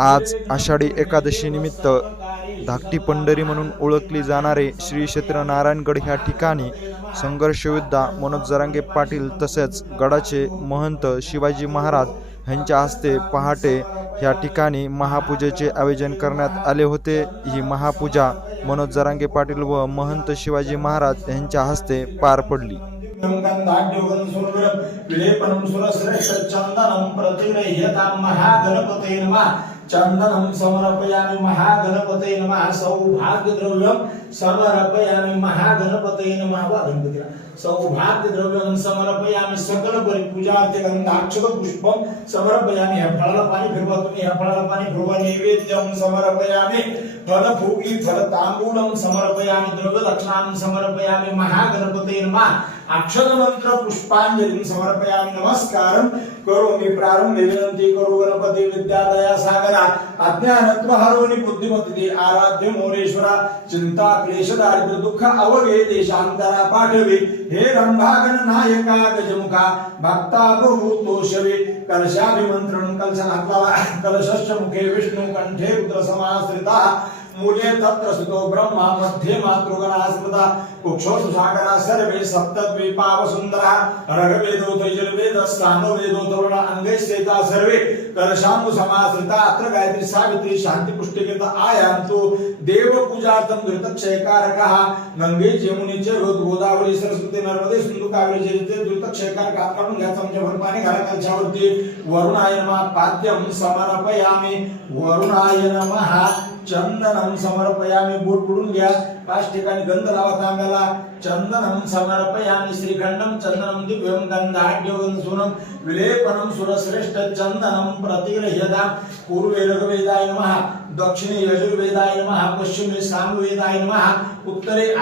आज आषाढी एकादशीनिमित्त धाकटी पंढरी म्हणून ओळखली जाणारे श्री क्षेत्र नारायणगड ह्या ठिकाणी संघर्षयोद्धा मनोज जरांगे पाटील तसेच गडाचे महंत शिवाजी महाराज ह्यांच्या हस्ते पहाटे ह्या ठिकाणी महापूजेचे आयोजन करण्यात आले होते. ही महापूजा मनोज जरांगे पाटील व महंत शिवाजी महाराज यांच्या हस्ते पार पडली. विलेपनं सुरश्रेष्ठ चन्दनं प्रतिगृह्यतां महागणपते नमः चन्दनं समर्पयामि महागणपते नमः। सौभाग्यद्रव्यं समर्पयामि महागणपते नमः। वा गणपतीला सौभाग्यद्रव्यं समर्पयामि सकल परिपूजार्थे गंधाक्षत पुष्पं समर्पयामि। ह्या फळाला पाणी फिरवा तुम्ही ह्या फळाला पाणी फिरवा नैवेद्यं समर्पयामि। फलभोगी फलतांबूलं समर्पयामि। द्रव्यदक्षिणां समर्पयामि महागणपते नमस्कार समर्पयामि. नमस्कारं करोमि प्रारंभे विनंती करो गणपती विद्यादया सागरा. अज्ञानत्व हरोनि बुद्धिमती आराध्य मोरेश्वरा. चिंता क्लेश दारिद्र दुःख अवघे देशांतरा पाठवे. हे रंभागण नायका गजमुखा भक्ता बहुतोषवे कलशाभिमंत्रण कलश कलशश्च मुखे विष्णू कंठे रुद्र समाश्रिता मूले तत्र सुतो ब्रह्ममध्ये मातृगणा स्मृता कुक्षो सुसागरा सर्वे सप्तद्वीपाव सुंदरा रगवेदो स्थानो सामवेदो तरुण अंगे श्वेता सर्वे कलशांबु समाश्रिता अत्र गायत्री सावित्री शांती पुष्टिकेत आयांतो देव पूजार्थम घृतक्षयकारकः गंगे जमुनी च गोदावरी सरस्वती नर्मदे सिंधु कावेरी जयते घृतक्षयकारक आपण घ्या चमच्याभर पाणी घाला कलशावरती वरुणाय नमः पाद्यं समर्पयामि वरुणाय नमः चंदन चंदनम समर्पयामी बोट बुडून घ्या. पाच ठिकाणी गंध लावा तांब्याला चंदनम समर्पयामी श्रीखंडम चंदनम दिव्यम गंधाढ्यवं सुनम. विलेपनम सुरश्रेष्ठ चंदनम प्रतिग्रह्यता पूर्वे रघुवेदाय नमः दक्षिणे यजुर्वेदाय नमः पश्चिमे सामवेदाय नमः उत्तरे